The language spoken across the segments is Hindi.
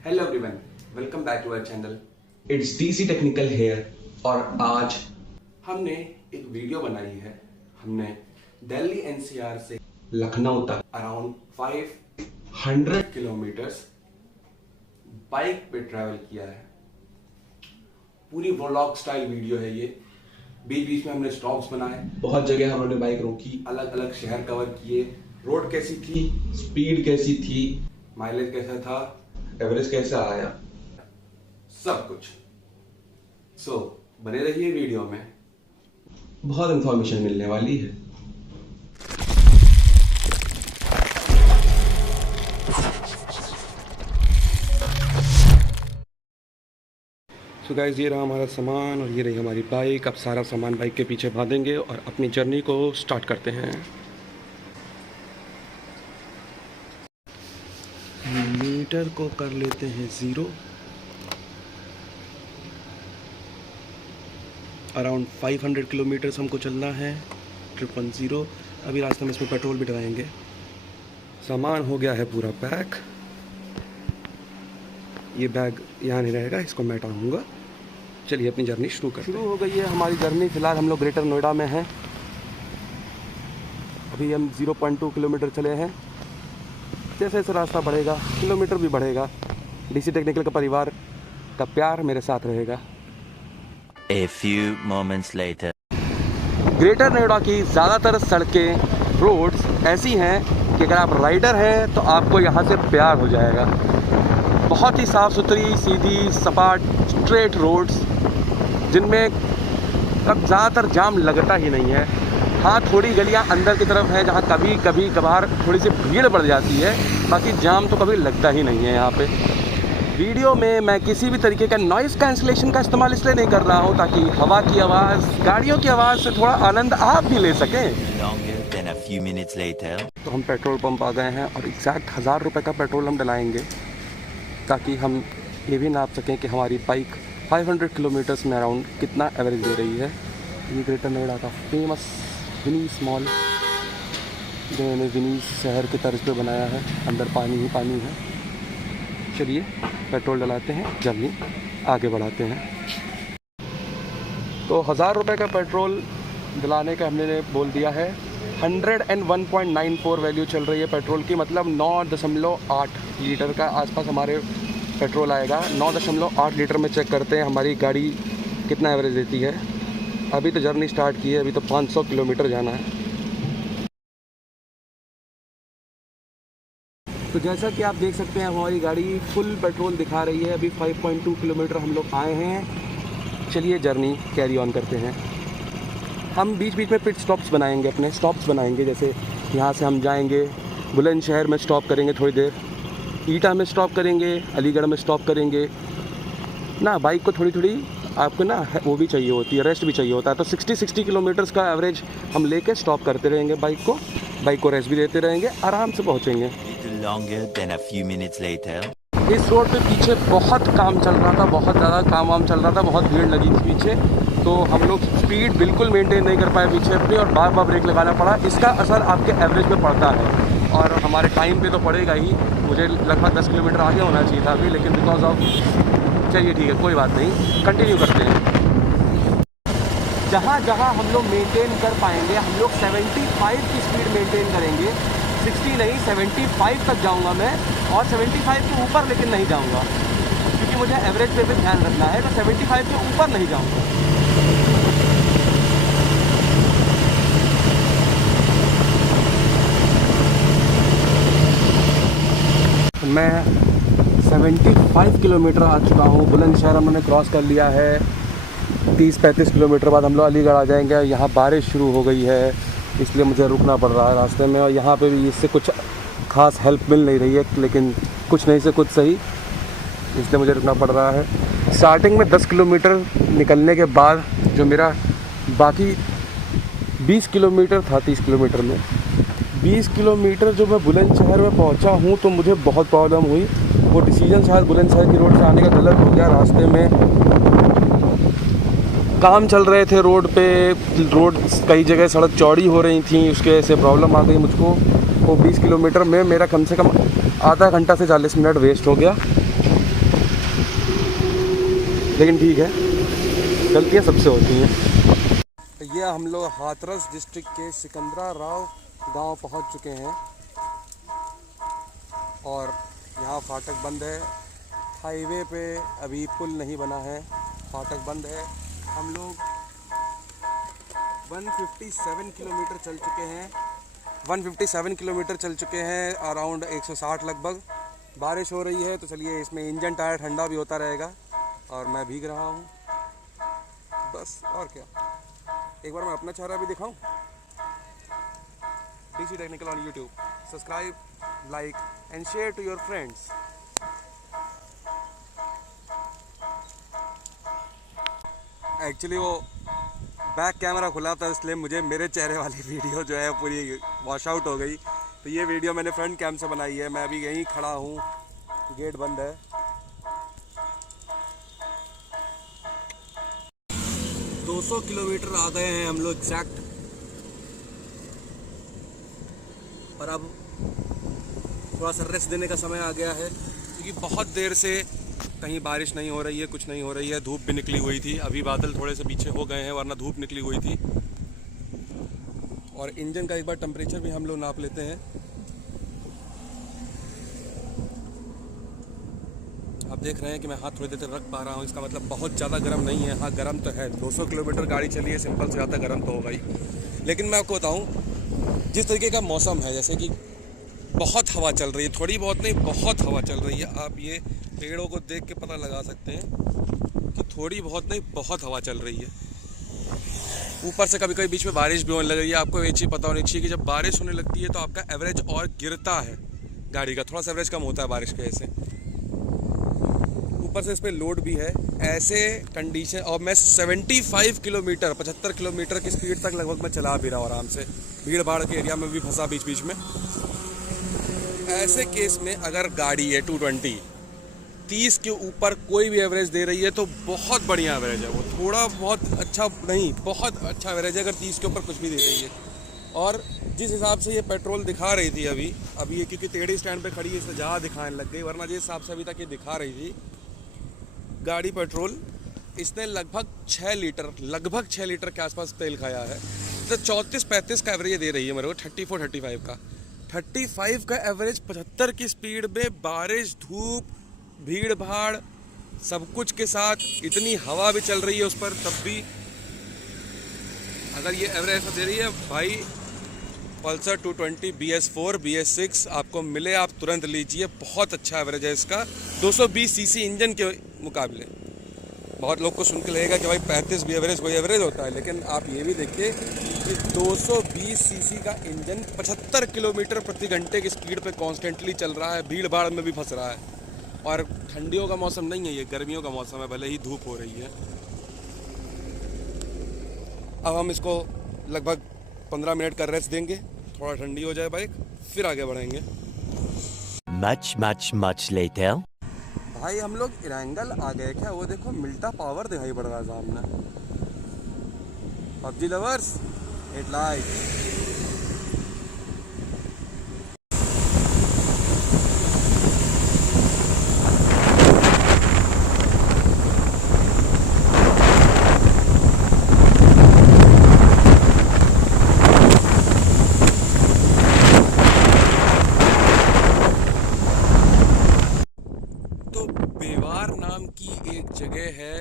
Hello everyone, welcome back to our channel. It's DC technical here और आज हमने एक वीडियो बनाई है। हमने दिल्ली एनसीआर से लखनऊ तक अराउंड 500 100 किलोमीटर्स बाइक पे ट्रैवल किया है। पूरी व्लॉग स्टाइल वीडियो है ये। बीच बीच में हमने स्टॉप्स बनाए, बहुत जगह हमने बाइक रोकी, अलग अलग शहर कवर किए। रोड कैसी थी, स्पीड कैसी थी, माइलेज कैसा था, एवरेज कैसा आया, सब कुछ। सो बने रहिए वीडियो में, बहुत इंफॉर्मेशन मिलने वाली है। सो गाइस, ये रहा हमारा सामान और ये रही हमारी बाइक। अब सारा सामान बाइक के पीछे बांधेंगे और अपनी जर्नी को स्टार्ट करते हैं। मीटर को कर लेते हैं 0। अराउंड 500 किलोमीटर्स हमको चलना है। 100। अभी रास्ते में इसमें पेट्रोल भी डलाएंगे। सामान हो गया है पूरा पैक। ये बैग यहाँ नहीं रहेगा, इसको मैं टांगूंगा। चलिए अपनी जर्नी शुरू हो गई है हमारी जर्नी। फिलहाल हम लोग ग्रेटर नोएडा में हैं। अभी हम 0.2 किलोमीटर चले हैं। जैसे जैसे रास्ता बढ़ेगा किलोमीटर भी बढ़ेगा। डीसी टेक्निकल का परिवार का प्यार मेरे साथ रहेगा। A few moments later. Greater Noida की ज़्यादातर सड़कें, रोड्स ऐसी हैं कि अगर आप राइडर हैं तो आपको यहाँ से प्यार हो जाएगा। बहुत ही साफ़ सुथरी, सीधी, सपाट, स्ट्रेट रोड्स, जिनमें अब ज़्यादातर जाम लगता ही नहीं है। हाँ, थोड़ी गलियाँ अंदर की तरफ हैं जहाँ कभी कभार थोड़ी सी भीड़ बढ़ जाती है, बाकी जाम तो कभी लगता ही नहीं है यहाँ पे। वीडियो में मैं किसी भी तरीके का नॉइज़ कैंसिलेशन का इस्तेमाल इसलिए नहीं कर रहा हूँ ताकि हवा की आवाज़, गाड़ियों की आवाज़ से थोड़ा आनंद आप भी ले सकें। Longer than a few minutes later. तो हम पेट्रोल पंप आ गए हैं और एग्जैक्ट 1000 रुपये का पेट्रोल हम डलाएंगे ताकि हम ये भी नाप सकें कि हमारी बाइक 500 किलोमीटर्स में अराउंड कितना एवरेज दे रही है। ये ग्रेटर नोएडा का फेमस विनीस मॉल, जो मैंने विनीस शहर के तर्ज पे बनाया है। अंदर पानी ही पानी है। चलिए पेट्रोल डलाते हैं, जर्नी आगे बढ़ाते हैं। तो 1000 रुपये का पेट्रोल डलाने का हमने बोल दिया है। 101.94 वैल्यू चल रही है पेट्रोल की, मतलब 9.8 लीटर का आसपास हमारे पेट्रोल आएगा। 9.8 लीटर में चेक करते हैं हमारी गाड़ी कितना एवरेज देती है। अभी तो जर्नी स्टार्ट की है, अभी तो 500 किलोमीटर जाना है। तो जैसा कि आप देख सकते हैं हमारी गाड़ी फुल पेट्रोल दिखा रही है। अभी 5.2 किलोमीटर हम लोग आए हैं। चलिए जर्नी कैरी ऑन करते हैं। हम बीच बीच में पिट स्टॉप्स बनाएंगे, अपने स्टॉप्स बनाएंगे। जैसे यहाँ से हम जाएंगे बुलंदशहर में स्टॉप करेंगे थोड़ी देर, ईटा में स्टॉप करेंगे, अलीगढ़ में स्टॉप करेंगे ना। बाइक को थोड़ी थोड़ी आपको ना वो भी चाहिए होती है, रेस्ट भी चाहिए होता है। तो 60 किलोमीटर्स का एवरेज हम लेके स्टॉप करते रहेंगे बाइक को रेस्ट भी देते रहेंगे, आराम से पहुँचेंगे। Little longer than a few minutes later. इस रोड पे पीछे बहुत काम चल रहा था, बहुत ज़्यादा काम वाम चल रहा था, बहुत भीड़ लगी थी पीछे। तो हम लोग स्पीड बिल्कुल मेंटेन नहीं कर पाए पीछे अपनी, और बार बार ब्रेक लगाना पड़ा। इसका असर आपके एवरेज पे पड़ता है और हमारे टाइम पे तो पड़ेगा ही। मुझे लगभग 10 किलोमीटर आगे होना चाहिए था अभी, लेकिन बिकॉज ऑफ, चलिए ठीक है, कोई बात नहीं, कंटिन्यू करते हैं। जहाँ जहाँ हम लोग मेंटेन कर पाएंगे, हम लोग 75 की स्पीड मेंटेन करेंगे। 60 नहीं, 75 तक जाऊंगा मैं, और 75 के ऊपर लेकिन नहीं जाऊंगा, क्योंकि मुझे एवरेज पे भी ध्यान रखना है। तो 75 के ऊपर नहीं जाऊंगा। मैं 75 किलोमीटर आ चुका हूँ। बुलंदशहर हमने क्रॉस कर लिया है। 30-35 किलोमीटर बाद हम लोग अलीगढ़ आ जाएंगे। यहाँ बारिश शुरू हो गई है, इसलिए मुझे रुकना पड़ रहा है रास्ते में। और यहाँ पे भी इससे कुछ खास हेल्प मिल नहीं रही है, लेकिन कुछ नहीं से कुछ सही, इसलिए मुझे रुकना पड़ रहा है। स्टार्टिंग में 10 किलोमीटर निकलने के बाद जो मेरा बाकी 20 किलोमीटर था, 30 किलोमीटर में 20 किलोमीटर जो मैं बुलंदशहर में पहुँचा हूँ, तो मुझे बहुत प्रॉब्लम हुई। वो डिसीजन शायद बुलंदशहर की रोड से आने का गलत हो गया। रास्ते में काम चल रहे थे रोड पे, रोड कई जगह सड़क चौड़ी हो रही थी, उसके वजह से प्रॉब्लम आ गई मुझको। वो 20 किलोमीटर में मेरा कम से कम आधा घंटा से 40 मिनट वेस्ट हो गया। लेकिन ठीक है, गलतियाँ सबसे होती हैं। ये हम लोग हाथरस डिस्ट्रिक्ट के सिकंदरा राव गांव पहुंच चुके हैं और यहाँ फाटक बंद है। हाईवे पे अभी पुल नहीं बना है, फाटक बंद है। हम लोग 157 किलोमीटर चल चुके हैं, 157 किलोमीटर चल चुके हैं, अराउंड 160 लगभग। बारिश हो रही है तो चलिए इसमें इंजन टायर ठंडा भी होता रहेगा और मैं भीग रहा हूँ बस, और क्या। एक बार मैं अपना चेहरा भी दिखाऊं। DC technical on YouTube, subscribe, like and share to your friends. Actually वो बैक कैमरा खुला था इसलिए मुझे मेरे चेहरे वाली वीडियो जो है पूरी वॉश आउट हो गई, तो ये वीडियो मैंने फ्रंट कैम से बनाई है। मैं अभी यहीं खड़ा हूँ, गेट बंद है। 200 किलोमीटर आ गए हैं हम लोग एग्जैक्ट, और अब थोड़ा सा रेस्ट देने का समय आ गया है क्योंकि बहुत देर से कहीं बारिश नहीं हो रही है, कुछ नहीं हो रही है। धूप भी निकली हुई थी, अभी बादल थोड़े से पीछे हो गए हैं वरना धूप निकली हुई थी। और इंजन का एक बार टेम्परेचर भी हम लोग नाप लेते हैं। आप देख रहे हैं कि मैं हाथ थोड़ी देर तक रख पा रहा हूँ, इसका मतलब बहुत ज़्यादा गर्म नहीं है। हाँ गर्म तो है, 200 किलोमीटर गाड़ी चली है, सिंपल से ज़्यादा गर्म तो होगा ही। लेकिन मैं आपको बताऊँ, जिस तरीके का मौसम है, जैसे कि बहुत हवा चल रही है, थोड़ी बहुत नहीं बहुत हवा चल रही है। आप ये पेड़ों को देख के पता लगा सकते हैं कि थोड़ी बहुत नहीं बहुत हवा चल रही है। ऊपर से कभी कभी बीच में बारिश भी होने लग रही है। आपको एक चीज़ पता होनी चाहिए कि जब बारिश होने लगती है तो आपका एवरेज और गिरता है, गाड़ी का थोड़ा सा एवरेज कम होता है बारिश की वजह से। ऊपर से इस पर लोड भी है। ऐसे कंडीशन, और मैं 75 किलोमीटर 75 किलोमीटर की स्पीड तक लगभग मैं चला भी रहा हूँ आराम से। भीड़ भाड़ के एरिया में भी फंसा बीच बीच में। ऐसे केस में अगर गाड़ी है 220 30 के ऊपर कोई भी एवरेज दे रही है तो बहुत बढ़िया एवरेज है वो। थोड़ा बहुत अच्छा नहीं, बहुत अच्छा एवरेज है अगर 30 के ऊपर कुछ भी दे रही है। और जिस हिसाब से ये पेट्रोल दिखा रही थी अभी ये क्योंकि टेढ़ी स्टैंड पे खड़ी है इसलिए ज़्यादा दिखाने लग गई, वरना जिस हिसाब से अभी तक ये दिखा रही थी गाड़ी पेट्रोल, इसने लगभग 6 लीटर के आसपास तेल खाया है। तो 34-35 का एवरेज दे रही है मेरे को, 34-35 का 35 का एवरेज 75 की स्पीड में, बारिश धूप भीड़ भाड़ सब कुछ के साथ, इतनी हवा भी चल रही है उस पर, तब भी अगर ये एवरेज दे रही है भाई, पल्सर 220 BS4 BS6 आपको मिले आप तुरंत लीजिए। बहुत अच्छा एवरेज है इसका 220 सीसी इंजन के मुकाबले। बहुत लोग को सुन के लगेगा कि भाई 35 भी एवरेज कोई एवरेज होता है, लेकिन आप ये भी देखिए कि 220 सीसी का इंजन 75 किलोमीटर प्रति घंटे की स्पीड पे कॉन्स्टेंटली चल रहा है, भीड़ भाड़ में भी फंस रहा है। और ठंडियों का मौसम नहीं है, ये गर्मियों का मौसम है, भले ही धूप हो रही है। अब हम इसको लगभग 15 मिनट का रेस्ट देंगे, थोड़ा ठंडी हो जाए बाइक, फिर आगे बढ़ेंगे। Much later. भाई हम लोग इरंगल आ गए क्या? वो देखो मिल्टा पावर दिखाई पड़ रहा है सामने। PUBG lovers, hit like. बेवार नाम की एक जगह है,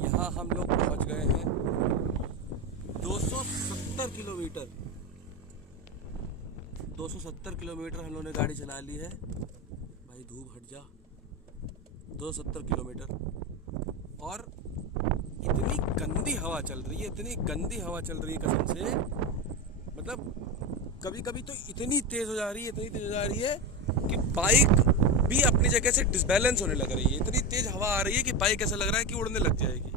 यहाँ हम लोग पहुँच गए हैं। 270 किलोमीटर 270 किलोमीटर हम लोगों ने गाड़ी चला ली है। भाई धूप हट जा। 270 किलोमीटर और इतनी गंदी हवा चल रही है, इतनी गंदी हवा चल रही है कसम से। मतलब कभी कभी तो इतनी तेज़ हो जा रही है कि बाइक भी अपनी जगह से डिसबैलेंस होने लग रही है। इतनी तेज हवा आ रही है कि बाइक ऐसा लग रहा है कि उड़ने लग जाएगी।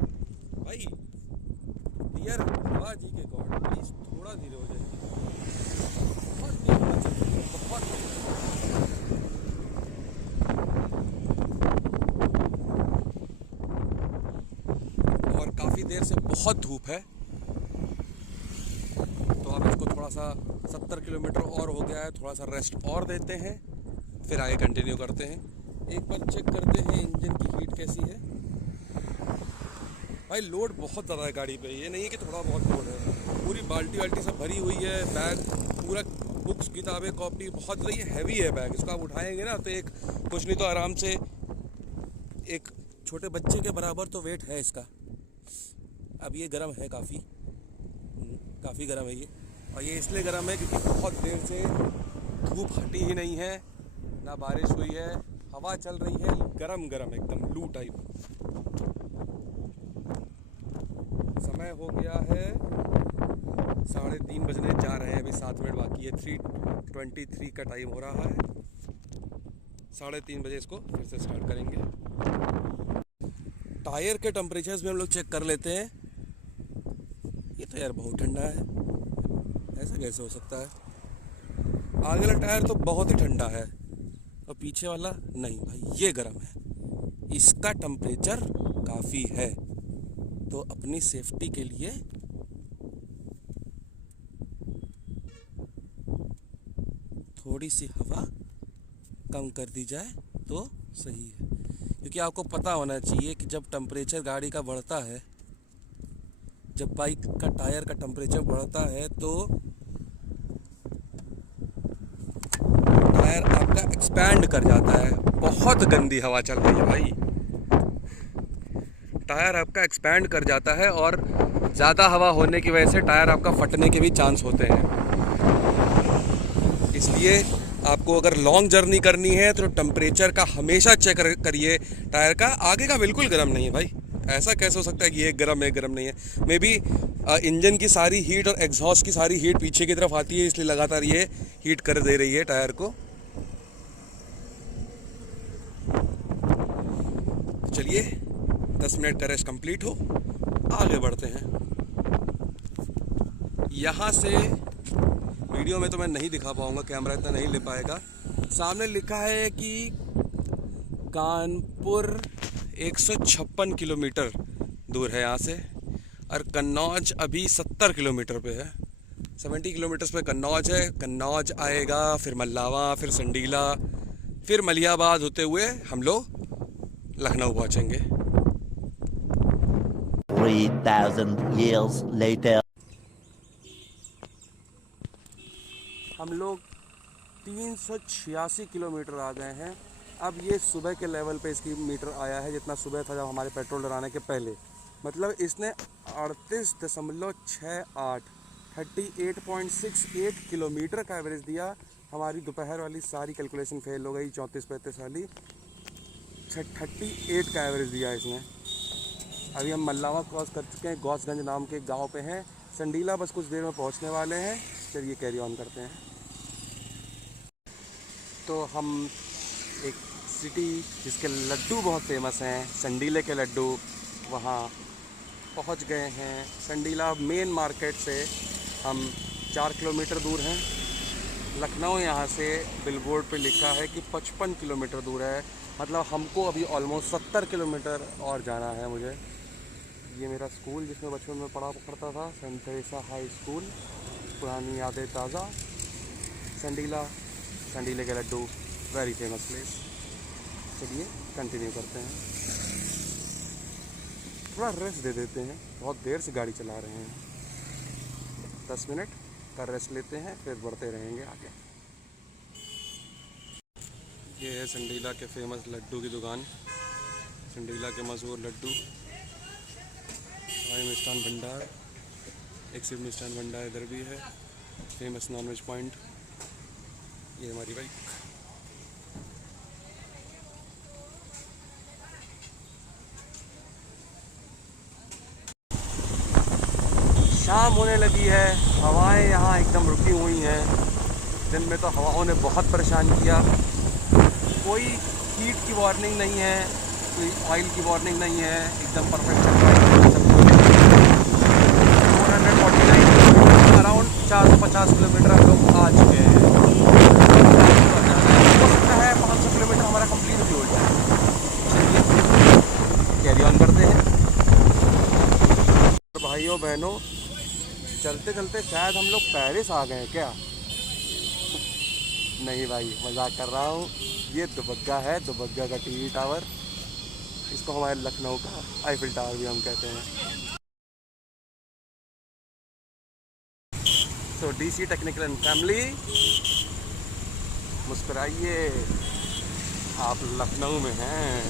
भाई डियर हवा जी के गॉड, प्लीज थोड़ा धीरे हो जाएगी। बहुत तेज हवा चल रही है, बहुत तेज। और काफ़ी देर से बहुत धूप है, तो अब इसको थोड़ा सा 70 किलोमीटर और हो गया है, थोड़ा सा रेस्ट और देते हैं, फिर आगे कंटिन्यू करते हैं। एक बार चेक करते हैं इंजन की हीट कैसी है। भाई लोड बहुत ज़्यादा है गाड़ी पे, ये नहीं है कि थोड़ा बहुत लोड है। पूरी बाल्टी वाल्टी सब भरी हुई है, बैग पूरा, बुक्स किताबें कॉपी बहुत ज़्यादा, ये हैवी है बैग। इसको आप उठाएंगे ना तो एक कुछ नहीं तो आराम से एक छोटे बच्चे के बराबर तो वेट है इसका। अब ये गर्म है काफ़ी, काफ़ी गर्म है ये। और ये इसलिए गर्म है क्योंकि बहुत देर से धूप हटी ही नहीं है, ना बारिश हुई है, हवा चल रही है, गरम गरम एकदम लू टाइप। समय हो गया है 3:30 बजने जा रहे हैं, अभी 7 मिनट बाकी है। 3:23 का टाइम हो रहा है। 3:30 बजे इसको फिर से स्टार्ट करेंगे। टायर के टेम्परेचर्स भी हम लोग चेक कर लेते हैं। ये तो यार बहुत ठंडा है, ऐसा कैसे हो सकता है? आगे वाला टायर तो बहुत ही ठंडा है और पीछे वाला नहीं भाई, ये गर्म है। इसका टेम्परेचर काफ़ी है, तो अपनी सेफ्टी के लिए थोड़ी सी हवा कम कर दी जाए तो सही है। क्योंकि आपको पता होना चाहिए कि जब टेम्परेचर गाड़ी का बढ़ता है, जब बाइक का टायर का टेम्परेचर बढ़ता है तो टायर आपका एक्सपैंड कर जाता है। बहुत गंदी हवा चल रही है भाई, टायर आपका एक्सपैंड कर जाता है और ज़्यादा हवा होने की वजह से टायर आपका फटने के भी चांस होते हैं। इसलिए आपको अगर लॉन्ग जर्नी करनी है तो टेम्परेचर का हमेशा चेक करिए टायर का। आगे का बिल्कुल गर्म नहीं है भाई, ऐसा कैसे हो सकता है कि ये गर्म है, गर्म नहीं है? मे बी इंजन की सारी हीट और एग्जॉस्ट की सारी हीट पीछे की तरफ आती है, इसलिए लगातार ये हीट कर दे रही है टायर को। चलिए 10 मिनट का रेस्ट कंप्लीट हो, आगे बढ़ते हैं। यहाँ से वीडियो में तो मैं नहीं दिखा पाऊँगा, कैमरा इतना नहीं ले पाएगा। सामने लिखा है कि कानपुर 156 किलोमीटर दूर है यहाँ से, और कन्नौज अभी 70 किलोमीटर पे है। 70 किलोमीटर पे कन्नौज है। कन्नौज आएगा, फिर मल्लावा, फिर संडीला, फिर मलियाबाद होते हुए हम लोग लखनऊ पहुँचेंगे। 3,000 years later. हम लोग 386 किलोमीटर आ गए हैं। अब ये सुबह के लेवल पे इसकी मीटर आया है, जितना सुबह था जब हमारे पेट्रोल डलाने के पहले। मतलब इसने 38.68 38.68 किलोमीटर का एवरेज दिया। हमारी दोपहर वाली सारी कैलकुलेशन फेल हो गई, 34-35 वाली। 38 का एवरेज दिया इसने। अभी हम मल्लावा क्रॉस कर चुके हैं, गौसगंज नाम के गांव पे हैं। संडीला बस कुछ देर में पहुंचने वाले हैं। चलिए कैरी ऑन करते हैं। तो हम एक सिटी जिसके लड्डू बहुत फेमस हैं, संडीले के लड्डू, वहाँ पहुंच गए हैं। संडीला मेन मार्केट से हम 4 किलोमीटर दूर हैं। लखनऊ यहाँ से बिलबोर्ड पे लिखा है कि 55 किलोमीटर दूर है। मतलब हमको अभी ऑलमोस्ट 70 किलोमीटर और जाना है मुझे। ये मेरा स्कूल जिसमें बचपन में पढ़ता था, सेंट थेरेसा हाई स्कूल। पुरानी यादें ताज़ा। संडीला, संडीले के लड्डू, वेरी फेमस प्लेस। चलिए कंटिन्यू करते हैं। थोड़ा रेस्ट दे देते हैं, बहुत देर से गाड़ी चला रहे हैं। 10 मिनट का रेस्ट लेते हैं, फिर बढ़ते रहेंगे आगे। ये है संडीला के फेमस लड्डू की दुकान। संडीला के मशहूर लड्डू, भाई मिष्ठान भंडार। एक शिव मिष्ठान भंडार इधर भी है, फेमस नॉनवेज पॉइंट। ये हमारी बाइक। शाम होने लगी है, हवाएं यहाँ एकदम रुकी हुई हैं। दिन में तो हवाओं ने बहुत परेशान किया। कोई हीट की वार्निंग नहीं है, कोई ऑयल की वार्निंग नहीं है, एकदम परफेक्ट चल रहा है सब कुछ। 449 अराउंड 450 किलोमीटर हम लोग आ चुके हैं। हो सकता है 500 किलोमीटर हमारा कंप्लीट भी हो जाए। चलिए कैरी ऑन करते हैं। तो भाइयों बहनों, चलते चलते शायद हम लोग पेरिस आ गए हैं क्या? नहीं भाई, मजाक कर रहा हूँ। ये दुबग्गा है, दुबग्गा का टीवी टावर। इसको हमारे लखनऊ का आईफिल टावर भी हम कहते हैं। सो डीसी टेक्निकल एंड फैमिली, मुस्कुराइए, आप लखनऊ में हैं।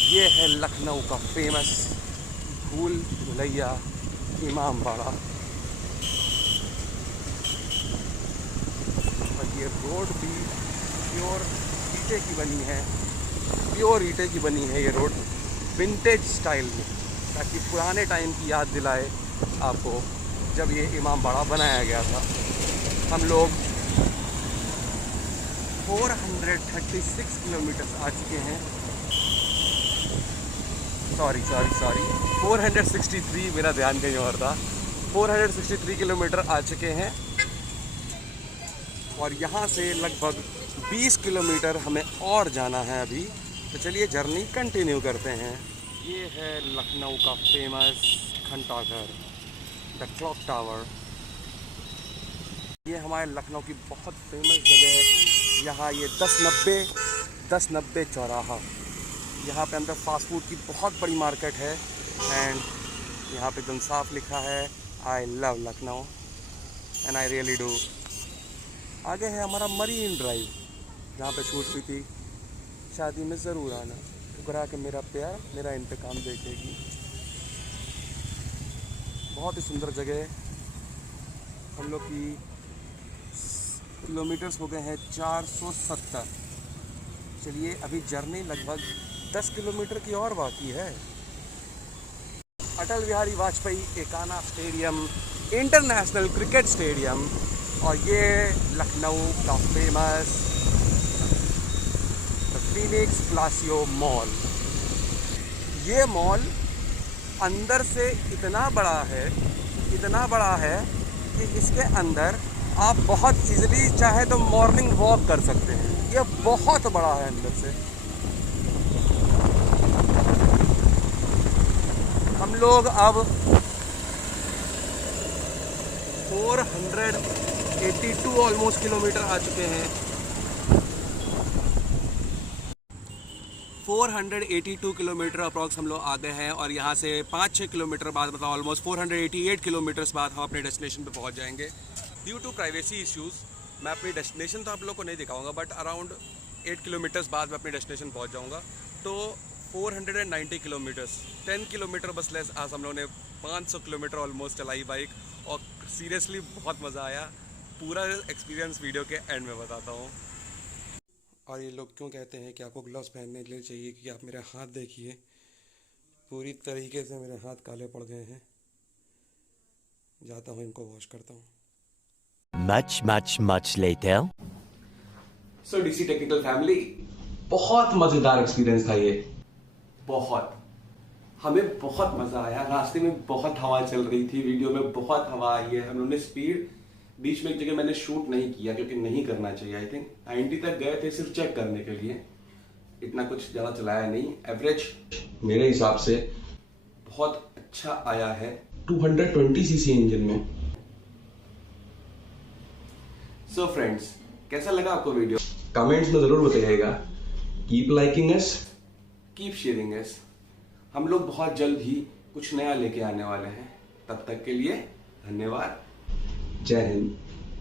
ये है लखनऊ का फेमस भूल भुलैया इमाम बाड़ा। और ये रोड भी प्योर ईंटे की बनी है, प्योर ईंटे की बनी है ये रोड, विंटेज स्टाइल में, ताकि पुराने टाइम की याद दिलाए आपको जब ये इमाम बाड़ा बनाया गया था। हम लोग 436 किलोमीटर आ चुके हैं, सॉरी 463, मेरा ध्यान कहीं और था। 463 किलोमीटर आ चुके हैं और यहाँ से लगभग 20 किलोमीटर हमें और जाना है अभी। तो चलिए जर्नी कंटिन्यू करते हैं। ये है लखनऊ का famous Ghantaghar, the clock tower. ये हमारे लखनऊ की बहुत फेमस जगह है। यहाँ ये 1090 चौराहा, यहाँ पे अंदर फास्ट फूड की बहुत बड़ी मार्केट है। एंड यहाँ पे एकदम साफ लिखा है I love Lucknow and I really do. आगे है हमारा मरीन ड्राइव, जहाँ पे शूट हुई थी, शादी में ज़रूर आना, ठुकरा के मेरा प्यार मेरा इंतकाम देखेगी। बहुत ही सुंदर जगह है। हम लोग की किलोमीटर्स हो गए हैं 470। चलिए अभी जर्नी लगभग 10 किलोमीटर की और बाकी है। Atal Bihari Vajpayee Ekana stadium, international cricket stadium, और ये लखनऊ का famous the Phoenix Palassio mall. ये मॉल अंदर से इतना बड़ा है कि इसके अंदर आप बहुत इजीली चाहे तो मॉर्निंग वॉक कर सकते हैं। ये बहुत बड़ा है अंदर से। हम लोग अब 482 ऑलमोस्ट किलोमीटर आ चुके हैं। 482 किलोमीटर अप्रॉक्स हम लोग आ गए हैं और यहाँ से 5-6 किलोमीटर बाद, मतलब ऑलमोस्ट 488 किलोमीटर्स बाद हम अपने डेस्टिनेशन पे पहुँच जाएंगे। ड्यू टू प्राइवेसी इश्यूज़ मैं अपनी डेस्टिनेशन तो आप लोग को नहीं दिखाऊंगा, बट अराउंड 8 किलोमीटर्स बाद मैं अपनी डेस्टिनेशन पहुँच जाऊँगा। तो 490 किलोमीटर्स, 10 किलोमीटर बस लेस। आज हम लोगों ने 500 किलोमीटर ऑलमोस्ट चलाई बाइक, और सीरियसली बहुत मज़ा आया। पूरा एक्सपीरियंस वीडियो के एंड में बताता हूँ। और ये लोग क्यों कहते हैं कि आपको ग्लव्स पहनने के लिए चाहिए, कि आप मेरे हाथ देखिए, पूरी तरीके से मेरे हाथ काले पड़ गए हैं। जाता हूँ इनको वॉश करता हूँ। Much later. सो डीसी टेक्निकल फैमिली, बहुत मजेदार एक्सपीरियंस था ये। बहुत, हमें बहुत मजा आया। रास्ते में बहुत हवा चल रही थी, वीडियो में बहुत हवा आई है। हम लोगों ने स्पीड, बीच में एक जगह मैंने शूट नहीं किया क्योंकि नहीं करना चाहिए। आई थिंक 90 तक गए थे सिर्फ चेक करने के लिए, इतना कुछ ज़्यादा चलाया नहीं। एवरेज मेरे हिसाब से बहुत अच्छा आया है 220 सीसी इंजन में। सो फ्रेंड्स, कैसा लगा आपको वीडियो? कमेंट्स में ज़रूर बताइएगा। कीप लाइकिंग अस, कीप शेयरिंग अस। हम लोग बहुत जल्द ही कुछ नया लेके आने वाले हैं। तब तक के लिए धन्यवाद। जय हिंद।